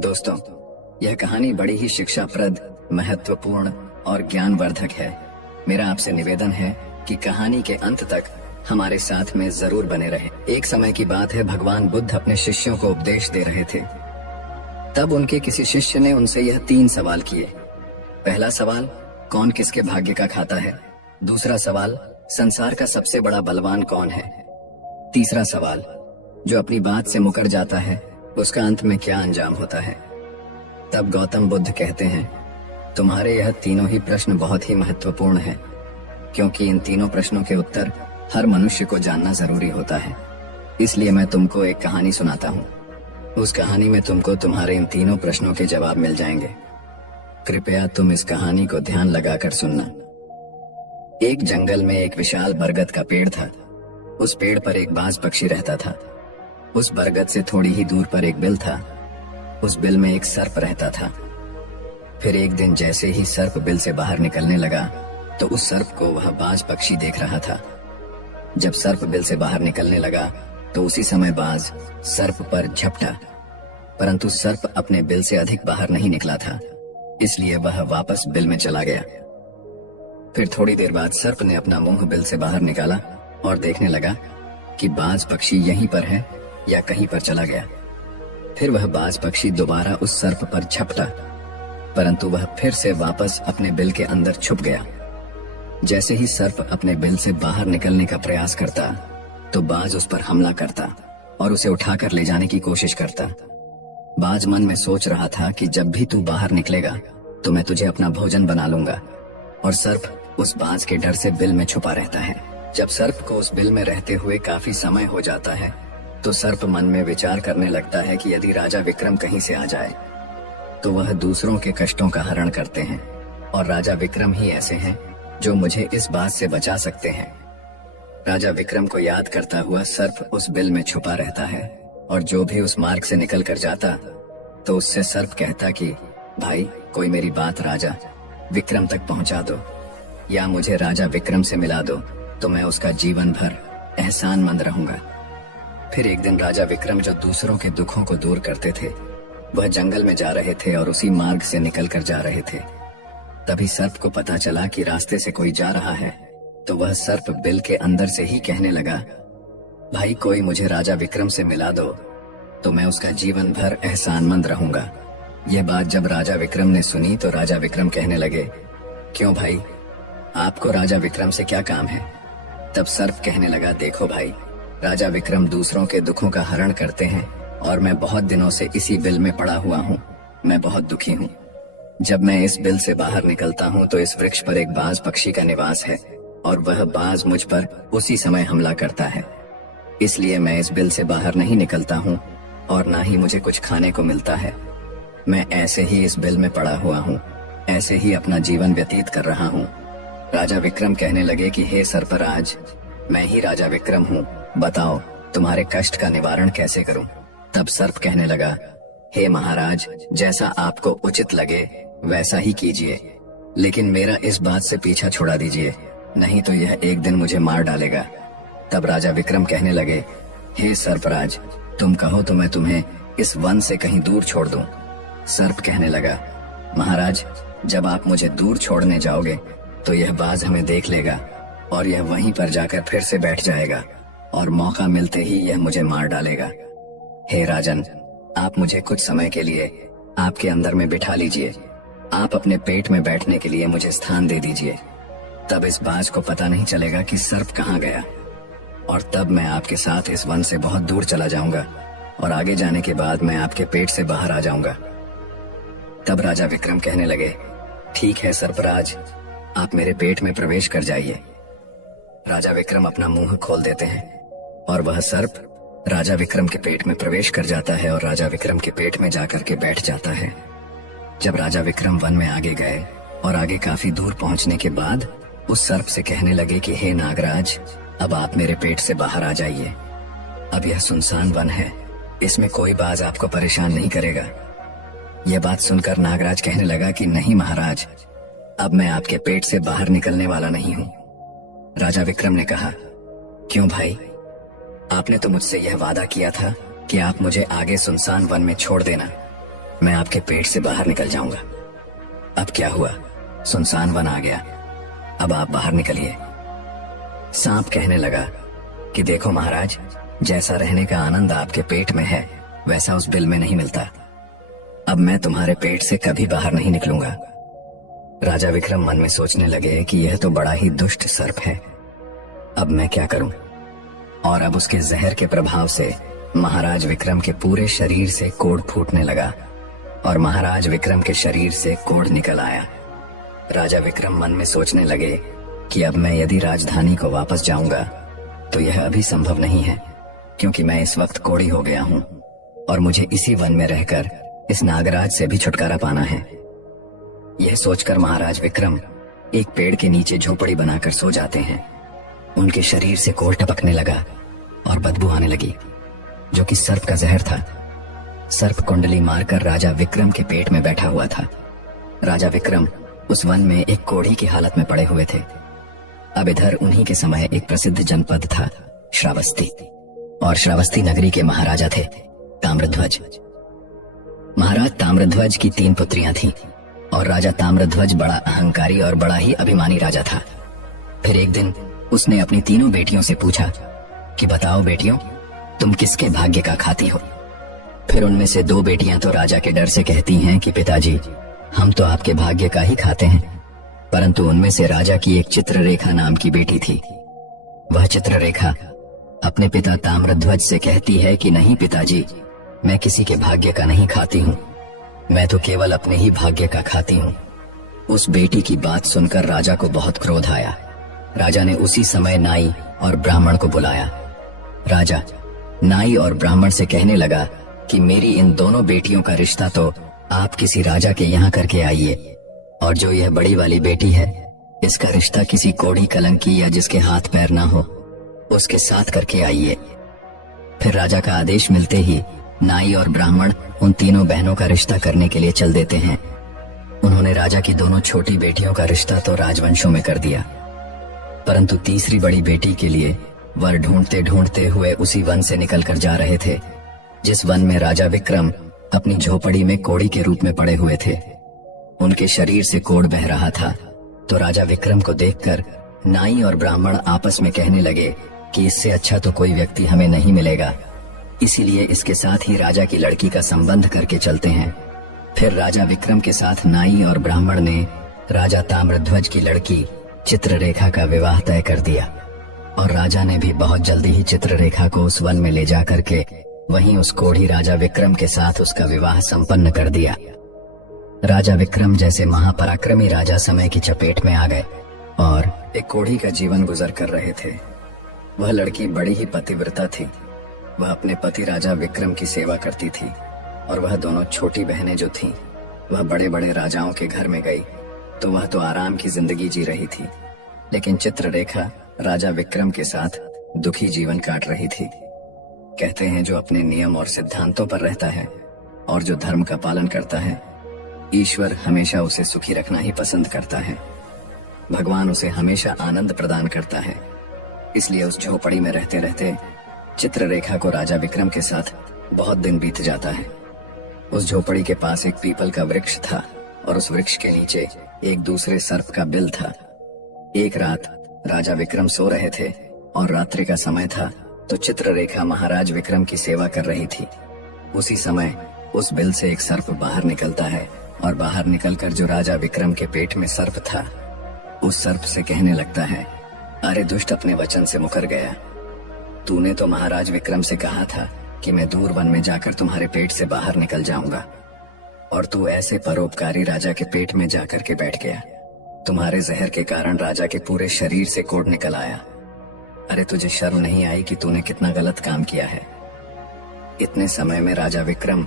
दोस्तों, यह कहानी बड़ी ही शिक्षाप्रद, महत्वपूर्ण और ज्ञानवर्धक है। मेरा आपसे निवेदन है कि कहानी के अंत तक हमारे साथ में जरूर बने रहे। एक समय की बात है, भगवान बुद्ध अपने शिष्यों को उपदेश दे रहे थे। तब उनके किसी शिष्य ने उनसे यह 3 सवाल किए। पहला सवाल, कौन किसके भाग्य का खाता है? दूसरा सवाल, संसार का सबसे बड़ा बलवान कौन है? तीसरा सवाल, जो अपनी बात से मुकर जाता है उसका अंत में क्या अंजाम होता है? तब गौतम बुद्ध कहते हैं, तुम्हारे यह तीनों ही प्रश्न बहुत ही महत्वपूर्ण हैं, क्योंकि इन तीनों प्रश्नों के उत्तर हर मनुष्य को जानना जरूरी होता है। इसलिए मैं तुमको एक कहानी सुनाता हूँ। उस कहानी में तुमको तुम्हारे इन तीनों प्रश्नों के जवाब मिल जाएंगे। कृपया तुम इस कहानी को ध्यान लगाकर सुनना। एक जंगल में एक विशाल बरगद का पेड़ था। उस पेड़ पर एक बाज पक्षी रहता था। उस बरगद से थोड़ी ही दूर पर एक बिल था। उस बिल में एक सर्प रहता था। फिर एक दिन जैसे ही सर्प बिल से बाहर निकलने लगा तो उस सर्प को वह बाज पक्षी देख रहा था। जब सर्प बिल से बाहर निकलने लगा तो उसी समय बाज सर्प पर झपटा, परंतु सर्प अपने बिल से अधिक बाहर नहीं निकला था, इसलिए वह वापस बिल में चला गया। फिर थोड़ी देर बाद सर्प ने अपना मुंह बिल से बाहर निकाला और देखने लगा कि बाज पक्षी यहीं पर है या कहीं पर चला गया। फिर वह बाज पक्षी दोबारा उस सर्प पर झपटा, परंतु वह फिर से वापस अपने बिल के अंदर छुप गया। जैसे ही सर्प अपने बिल से बाहर निकलने का प्रयास करता तो बाज उस पर हमला करता और उसे उठाकर ले जाने की कोशिश करता। बाज मन में सोच रहा था कि जब भी तू बाहर निकलेगा तो मैं तुझे अपना भोजन बना लूंगा, और सर्प उस बाज के डर से बिल में छुपा रहता है। जब सर्प को उस बिल में रहते हुए काफी समय हो जाता है तो सर्प मन में विचार करने लगता है कि यदि राजा विक्रम कहीं से आ जाए तो वह दूसरों के कष्टों का हरण करते हैं, और राजा विक्रम ही ऐसे हैं जो मुझे इस बात से बचा सकते हैं। राजा विक्रम को याद करता हुआ सर्प उस बिल में छुपा रहता है, और जो भी उस मार्ग से निकल कर जाता तो उससे सर्प कहता कि भाई, कोई मेरी बात राजा विक्रम तक पहुंचा दो, या मुझे राजा विक्रम से मिला दो तो मैं उसका जीवन भर एहसानमंद रहूंगा। फिर एक दिन राजा विक्रम, जो दूसरों के दुखों को दूर करते थे, वह जंगल में जा रहे थे और उसी मार्ग से निकल कर जा रहे थे। तभी सर्प को पता चला कि रास्ते से कोई जा रहा है, तो वह सर्प बिल के अंदर से ही कहने लगा, भाई, कोई मुझे राजा विक्रम से मिला दो तो मैं उसका जीवन भर एहसानमंद रहूंगा। यह बात जब राजा विक्रम ने सुनी तो राजा विक्रम कहने लगे, क्यों भाई, आपको राजा विक्रम से क्या काम है? तब सर्प कहने लगा, देखो भाई, राजा विक्रम दूसरों के दुखों का हरण करते हैं और मैं बहुत दिनों से इसी बिल में पड़ा हुआ हूँ। मैं बहुत दुखी हूँ। जब मैं इस बिल से बाहर निकलता हूँ तो इस वृक्ष पर एक बाज पक्षी का निवास है, और वह बाज मुझ पर उसी समय हमला करता है। इसलिए मैं इस बिल से बाहर नहीं निकलता हूँ और ना ही मुझे कुछ खाने को मिलता है। मैं ऐसे ही इस बिल में पड़ा हुआ हूँ, ऐसे ही अपना जीवन व्यतीत कर रहा हूँ। राजा विक्रम कहने लगे कि हे सर्पराज, मैं ही राजा विक्रम हूँ, बताओ तुम्हारे कष्ट का निवारण कैसे करूं? तब सर्प कहने लगा, हे महाराज, जैसा आपको उचित लगे वैसा ही कीजिए, लेकिन मेरा इस बात से पीछा छुड़ा दीजिए, नहीं तो यह एक दिन मुझे मार डालेगा। तब राजा विक्रम कहने लगे, हे सर्पराज, तुम कहो तो मैं तुम्हें इस वन से कहीं दूर छोड़ दूं। सर्प कहने लगा, महाराज, जब आप मुझे दूर छोड़ने जाओगे तो यह बाज हमें देख लेगा और यह वहीं पर जाकर फिर से बैठ जाएगा, और मौका मिलते ही यह मुझे मार डालेगा। हे राजन, आप मुझे कुछ समय के लिए आपके अंदर में बिठा लीजिए। आप अपने पेट में बैठने के लिए मुझे स्थान दे दीजिए। तब इस बाज को पता नहीं चलेगा कि सर्प कहाँ गया, और तब मैं आपके साथ इस वन से बहुत दूर चला जाऊंगा, और आगे जाने के बाद मैं आपके पेट से बाहर आ जाऊंगा। तब राजा विक्रम कहने लगे, ठीक है सर्पराज, आप मेरे पेट में प्रवेश कर जाइए। राजा विक्रम अपना मुंह खोल देते हैं और वह सर्प राजा विक्रम के पेट में प्रवेश कर जाता है और राजा विक्रम के पेट में जाकर के बैठ जाता है। जब राजा विक्रम वन में आगे गए और आगे काफी दूर पहुंचने के बाद उस सर्प से कहने लगे कि हे नागराज, अब आप मेरे पेट से बाहर आ जाइए। अब यह सुनसान वन है, इसमें कोई बाज आपको परेशान नहीं करेगा। यह बात सुनकर नागराज कहने लगा कि नहीं महाराज, अब मैं आपके पेट से बाहर निकलने वाला नहीं हूँ। राजा विक्रम ने कहा, क्यों भाई, आपने तो मुझसे यह वादा किया था कि आप मुझे आगे सुनसान वन में छोड़ देना। मैं आपके पेट से बाहर निकल जाऊंगा। अब क्या हुआ? सुनसान वन आ गया। अब आप बाहर निकलिए। सांप कहने लगा कि देखो महाराज, जैसा रहने का आनंद आपके पेट में है वैसा उस बिल में नहीं मिलता। अब मैं तुम्हारे पेट से कभी बाहर नहीं निकलूंगा। राजा विक्रम मन में सोचने लगे कि यह तो बड़ा ही दुष्ट सर्प है, अब मैं क्या करूं? और अब उसके जहर के प्रभाव से महाराज विक्रम के पूरे शरीर से कोढ़ फूटने लगा और महाराज विक्रम के शरीर से कोढ़ निकल आया। राजा विक्रम मन में सोचने लगे कि अब मैं यदि राजधानी को वापस जाऊंगा तो यह अभी संभव नहीं है, क्योंकि मैं इस वक्त कोढ़ी हो गया हूं और मुझे इसी वन में रहकर इस नागराज से भी छुटकारा पाना है। यह सोचकर महाराज विक्रम एक पेड़ के नीचे झोपड़ी बनाकर सो जाते हैं। उनके शरीर से कोढ़ टपकने लगा और बदबू आने लगी, जो कि सर्प का जहर था। सर्प कुंडली मारकर राजा विक्रम के पेट में बैठा हुआ था। राजा विक्रम उस वन में एक कोढ़ी की हालत में पड़े हुए थे। अब इधर उन्हीं के समय एक प्रसिद्ध जनपद था श्रावस्ती, और श्रावस्ती नगरी के महाराजा थे ताम्रध्वज। महाराज ताम्रध्वज की 3 पुत्रियां थीं और राजा ताम्रध्वज बड़ा अहंकारी और बड़ा ही अभिमानी राजा था। फिर एक दिन उसने अपनी तीनों बेटियों से पूछा कि बताओ बेटियों, तुम किसके भाग्य का खाती हो? फिर उनमें से 2 बेटियां तो राजा के डर से कहती हैं कि पिताजी, हम तो आपके भाग्य का ही खाते हैं। परंतु उनमें से राजा की एक चित्ररेखा नाम की बेटी थी। वह चित्ररेखा अपने पिता ताम्रध्वज से कहती है कि नहीं पिताजी, मैं किसी के भाग्य का नहीं खाती हूँ, मैं तो केवल अपने ही भाग्य का खाती हूँ। उस बेटी की बात सुनकर राजा को बहुत क्रोध आया। राजा ने उसी समय नाई और ब्राह्मण को बुलाया। राजा नाई और ब्राह्मण से कहने लगा कि मेरी इन दोनों बेटियों का रिश्ता तो आप किसी राजा के यहाँ करके आइए, और जो यह बड़ी वाली बेटी है इसका रिश्ता किसी कोढ़ी कलंकी या जिसके हाथ पैर ना हो उसके साथ करके आइए। फिर राजा का आदेश मिलते ही नाई और ब्राह्मण उन तीनों बहनों का रिश्ता करने के लिए चल देते हैं। उन्होंने राजा की दोनों छोटी बेटियों का रिश्ता तो राजवंशों में कर दिया, परंतु तीसरी बड़ी बेटी के लिए वर ढूंढते ढूंढते हुए उसी वन से निकलकर जा रहे थे जिस वन में राजा विक्रम अपनी झोपड़ी में कोढ़ी के रूप में पड़े हुए थे। उनके शरीर से कोढ़ बह रहा था तो राजा विक्रम को देखकर नाई और ब्राह्मण आपस में कहने लगे कि इससे अच्छा तो कोई व्यक्ति हमें नहीं मिलेगा, इसीलिए इसके साथ ही राजा की लड़की का संबंध करके चलते हैं। फिर राजा विक्रम के साथ नाई और ब्राह्मण ने राजा ताम्रध्वज की लड़की चित्ररेखा का विवाह तय कर दिया, और राजा ने भी बहुत जल्दी ही चित्ररेखा को उस वन में ले जा करके वहीं उस कोढ़ी राजा विक्रम के साथ उसका विवाह संपन्न कर दिया। राजा विक्रम जैसे महापराक्रमी राजा समय की चपेट में आ गए और एक कोढ़ी का जीवन गुजर कर रहे थे। वह लड़की बड़ी ही पतिव्रता थी। वह अपने पति राजा विक्रम की सेवा करती थी, और वह दोनों छोटी बहनें जो थीं, वह बड़े बड़े राजाओं के घर में गई तो वह तो आराम की जिंदगी जी रही थी, लेकिन चित्ररेखा राजा विक्रम के साथ दुखी जीवन काट रही थी। कहते हैं जो अपने नियम और सिद्धांतों पर रहता है और जो धर्म का पालन करता है, ईश्वर हमेशा उसे सुखी रखना ही पसंद करता है। भगवान उसे हमेशा आनंद प्रदान करता है। इसलिए उस झोपड़ी में रहते रहते चित्ररेखा को राजा विक्रम के साथ बहुत दिन बीत जाता है। उस झोपड़ी के पास एक पीपल का वृक्ष था और उस वृक्ष के नीचे एक दूसरे सर्प का बिल था। एक रात राजा विक्रम सो रहे थे और रात्रि का समय था तो चित्ररेखा महाराज विक्रम की सेवा कर रही थी। उसी समय उस बिल से एक सर्प बाहर निकलता है और बाहर निकलकर जो राजा विक्रम के पेट में सर्प था उस सर्प से कहने लगता है, अरे दुष्ट, अपने वचन से मुकर गया। तूने तो महाराज विक्रम से कहा था कि मैं दूर वन में जाकर तुम्हारे पेट से बाहर निकल जाऊंगा, और तू ऐसे परोपकारी राजा के पेट में जाकर के बैठ गया। तुम्हारे जहर के कारण राजा के पूरे शरीर से कोढ़ निकल आया। अरे तुझे शर्म नहीं आई कि तूने कितना गलत काम किया है? इतने समय में राजा विक्रम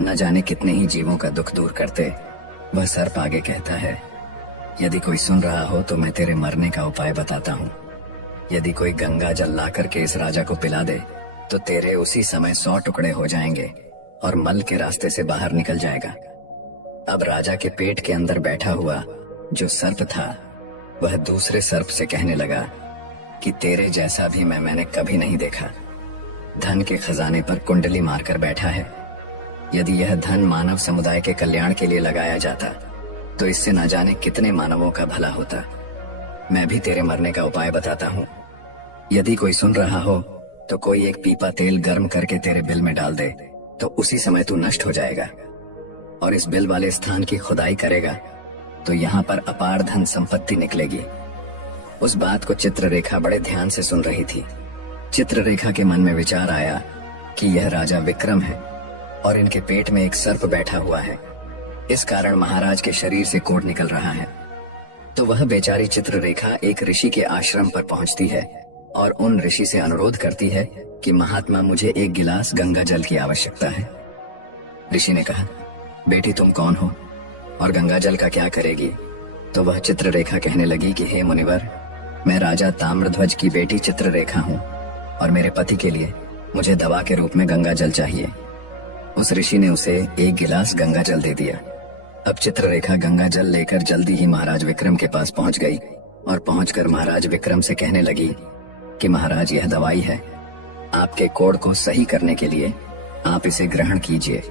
न जाने कितने ही जीवों का दुख दूर करते। वह सर्प आगे कहता है, यदि कोई सुन रहा हो तो मैं तेरे मरने का उपाय बताता हूँ। यदि कोई गंगा जल ला करके इस राजा को पिला दे तो तेरे उसी समय 100 टुकड़े हो जाएंगे और मल के रास्ते से बाहर निकल जाएगा। अब राजा के पेट के अंदर बैठा हुआ जो सर्प था वह दूसरे सर्प से कहने लगा कि तेरे जैसा भी मैंने कभी नहीं देखा। धन के खजाने पर कुंडली मारकर बैठा है, यदि यह धन मानव समुदाय के कल्याण के लिए लगाया जाता तो इससे न जाने कितने मानवों का भला होता। मैं भी तेरे मरने का उपाय बताता हूँ। यदि कोई सुन रहा हो तो कोई एक पीपा तेल गर्म करके तेरे बिल में डाल दे तो उसी समय तू नष्ट हो जाएगा, और इस बिल वाले स्थान की खुदाई करेगा तो यहाँ पर अपार धन संपत्ति निकलेगी। उस बात को चित्ररेखा बड़े ध्यान से सुन रही थी। चित्ररेखा के मन में विचार आया कि यह राजा विक्रम है और इनके पेट में एक सर्प बैठा हुआ है, इस कारण महाराज के शरीर से कोढ़ निकल रहा है। तो वह बेचारी चित्ररेखा एक ऋषि के आश्रम पर पहुंचती है और उन ऋषि से अनुरोध करती है कि महात्मा, मुझे एक गिलास गंगा जल की आवश्यकता है। ऋषि ने कहा, बेटी तुम कौन हो और गंगा जल का क्या करेगी? तो वह चित्ररेखा कहने लगी कि हे मुनिवर, मैं राजा ताम्रध्वज की बेटी चित्ररेखा हूँ और मेरे पति के लिए मुझे दवा के रूप में गंगा जल चाहिए। उस ऋषि ने उसे एक गिलास गंगा जल दे दिया। अब चित्ररेखा गंगा जल लेकर जल्दी ही महाराज विक्रम के पास पहुंच गई और पहुंचकर महाराज विक्रम से कहने लगी कि महाराज, यह दवाई है, आपके कोढ़ को सही करने के लिए आप इसे ग्रहण कीजिए।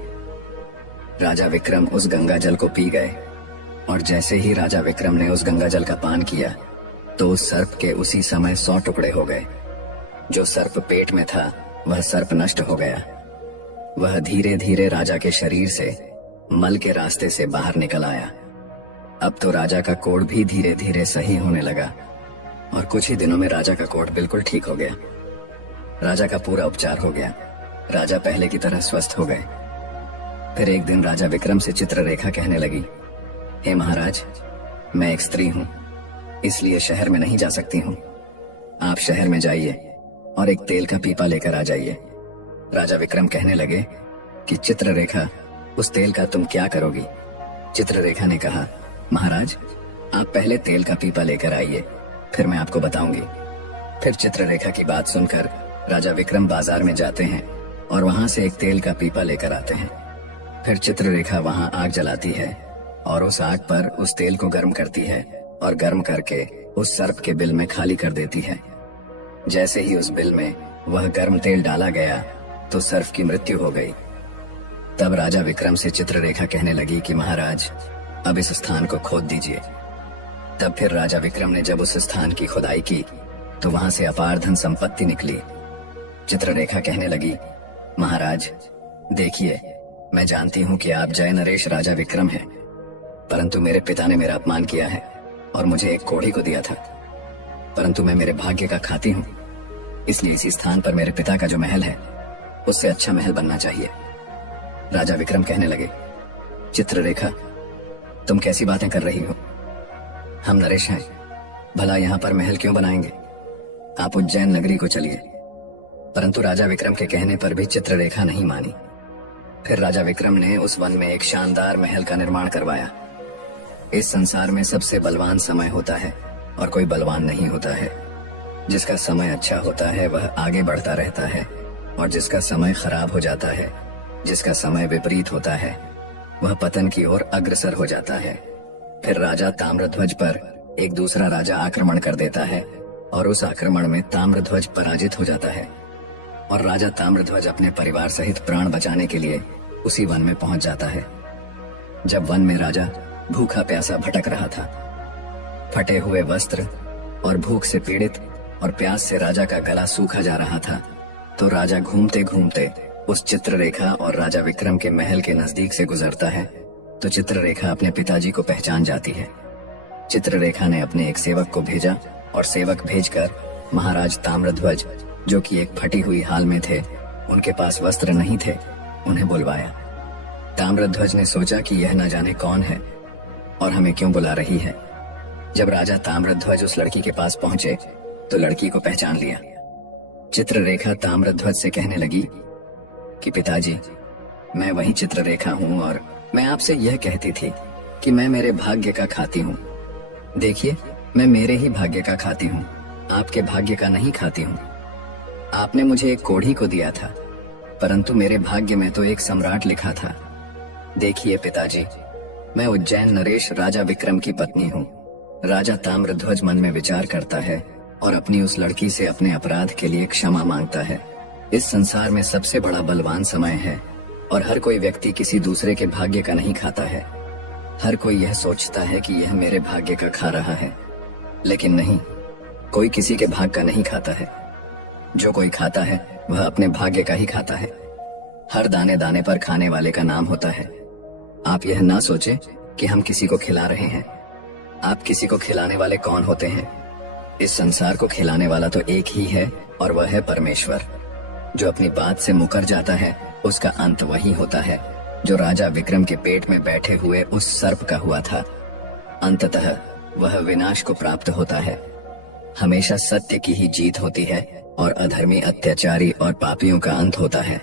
राजा विक्रम उस गंगा जल को पी गए और जैसे ही राजा विक्रम ने उस गंगा जल का पान किया तो उस सर्प के उसी समय 100 टुकड़े हो गए। जो सर्प पेट में था वह सर्प नष्ट हो गया। वह धीरे धीरे राजा के शरीर से मल के रास्ते से बाहर निकल आया। अब तो राजा का कोढ़ भी धीरे धीरे सही होने लगा और कुछ ही दिनों में राजा का कोढ़ बिल्कुल ठीक हो गया। राजा का पूरा उपचार हो गया। राजा पहले की तरह स्वस्थ हो गए। फिर एक दिन राजा विक्रम से चित्ररेखा कहने लगी, हे महाराज, मैं एक स्त्री हूँ, इसलिए शहर में नहीं जा सकती हूँ। आप शहर में जाइए और एक तेल का पीपा लेकर आ जाइए। राजा विक्रम कहने लगे कि चित्ररेखा, उस तेल का तुम क्या करोगी? चित्ररेखा ने कहा, महाराज, आप पहले तेल का पीपा लेकर आइए, फिर मैं आपको बताऊंगी। फिर चित्ररेखा की बात सुनकर राजा विक्रम बाजार में जाते हैं और वहां से एक तेल का पीपा लेकर आते हैं। फिर चित्ररेखा वहां आग जलाती है और उस आग पर उस तेल को गर्म करती है और गर्म करके उस सर्प के बिल में खाली कर देती है। जैसे ही उस बिल में वह गर्म तेल डाला गया तो सर्प की मृत्यु हो गई। तब राजा विक्रम से चित्ररेखा कहने लगी कि महाराज, अब इस स्थान को खोद दीजिए। तब फिर राजा विक्रम ने जब उस स्थान की खुदाई की तो वहां से अपार धन संपत्ति निकली। चित्ररेखा कहने लगी, महाराज देखिए, मैं जानती हूँ कि आप जय नरेश राजा विक्रम हैं, परंतु मेरे पिता ने मेरा अपमान किया है और मुझे एक कोढ़ी को दिया था, परंतु मैं मेरे भाग्य का खाती हूँ, इसलिए इसी स्थान पर मेरे पिता का जो महल है उससे अच्छा महल बनना चाहिए। राजा विक्रम कहने लगे, चित्ररेखा, तुम कैसी बातें कर रही हो? हम नरेश हैं, भला यहाँ पर महल क्यों बनाएंगे? आप उज्जैन नगरी को चलिए। परंतु राजा विक्रम के कहने पर भी चित्ररेखा नहीं मानी। फिर राजा विक्रम ने उस वन में एक शानदार महल का निर्माण करवाया। इस संसार में सबसे बलवान समय होता है और कोई बलवान नहीं होता है। जिसका समय अच्छा होता है वह आगे बढ़ता रहता है और जिसका समय खराब हो जाता है, जिसका समय विपरीत होता है, वह पतन की ओर अग्रसर हो जाता है। फिर राजा ताम्रध्वज पर एक दूसरा राजा आक्रमण कर देता है और उस आक्रमण में ताम्रध्वज पराजित हो जाता है और राजा ताम्रध्वज अपने परिवार सहित प्राण बचाने के लिए उसी वन में पहुंच जाता है। जब वन में राजा भूखा प्यासा भटक रहा था, फटे हुए वस्त्र और भूख से पीड़ित और प्यास से राजा का गला सूखा जा रहा था, तो राजा घूमते घूमते उस चित्ररेखा और राजा विक्रम के महल के नजदीक से गुजरता है। तो चित्ररेखा अपने पिताजी को पहचान जाती है। चित्ररेखा ने अपने एक सेवक को भेजा और सेवक भेजकर महाराज ताम्रध्वज, जो कि एक फटी हुई हाल में थे, उनके पास वस्त्र नहीं थे, उन्हें बुलवाया। ताम्रध्वज ने सोचा कि यह न जाने कौन है और हमें क्यों बुला रही है। जब राजा ताम्रध्वज उस लड़की के पास पहुंचे तो लड़की को पहचान लिया। चित्ररेखा ताम्रध्वज से कहने लगी कि पिताजी, मैं वही चित्ररेखा हूँ और मैं आपसे यह कहती थी कि मैं मेरे भाग्य का खाती हूँ। देखिए, मैं मेरे ही भाग्य का खाती हूँ, आपके भाग्य का नहीं खाती हूँ। आपने मुझे एक कोढ़ी को दिया था, परंतु मेरे भाग्य में तो एक सम्राट लिखा था। देखिए पिताजी, मैं उज्जैन नरेश राजा विक्रम की पत्नी हूँ। राजा ताम्रध्वज मन में विचार करता है और अपनी उस लड़की से अपने अपराध के लिए क्षमा मांगता है। इस संसार में सबसे बड़ा बलवान समय है और हर कोई व्यक्ति किसी दूसरे के भाग्य का नहीं खाता है। हर कोई यह सोचता है कि यह मेरे भाग्य का खा रहा है, लेकिन नहीं, कोई किसी के भाग का नहीं खाता है। जो कोई खाता है वह अपने भाग्य का ही खाता है। हर दाने दाने पर खाने वाले का नाम होता है। आप यह ना सोचे कि हम किसी को खिला रहे हैं। आप किसी को खिलाने वाले कौन होते हैं? इस संसार को खिलाने वाला तो एक ही है, और वह है परमेश्वर। जो अपनी बात से मुकर जाता है उसका अंत वही होता है जो राजा विक्रम के पेट में बैठे हुए उस सर्प का हुआ था। अंततः वह विनाश को प्राप्त होता है। हमेशा सत्य की ही जीत होती है और अधर्मी, अत्याचारी और पापियों का अंत होता है।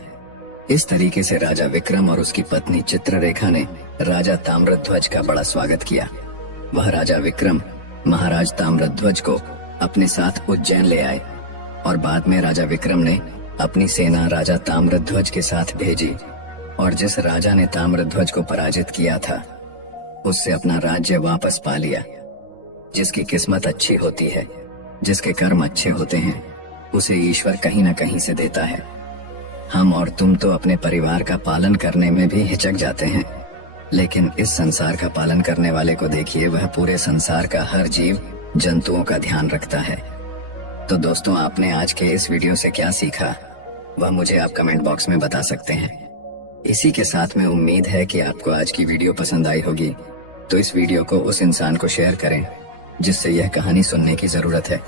इस तरीके से राजा विक्रम और उसकी पत्नी चित्ररेखा ने राजा ताम्रध्वज का बड़ा स्वागत किया। वह राजा विक्रम महाराज ताम्रध्वज को अपने साथ उज्जैन ले आए और बाद में राजा विक्रम ने अपनी सेना राजा ताम्रध्वज के साथ भेजी, और जिस राजा ने ताम्रध्वज को पराजित किया था उससे अपना राज्य वापस पा लिया। जिसकी किस्मत अच्छी होती है, जिसके कर्म अच्छे होते हैं, उसे ईश्वर कहीं न कहीं से देता है। हम और तुम तो अपने परिवार का पालन करने में भी हिचक जाते हैं, लेकिन इस संसार का पालन करने वाले को देखिए, वह पूरे संसार का हर जीव जंतुओं का ध्यान रखता है। तो दोस्तों, आपने आज के इस वीडियो से क्या सीखा वह मुझे आप कमेंट बॉक्स में बता सकते हैं। इसी के साथ में उम्मीद है कि आपको आज की वीडियो पसंद आई होगी, तो इस वीडियो को उस इंसान को शेयर करें जिससे यह कहानी सुनने की जरूरत है।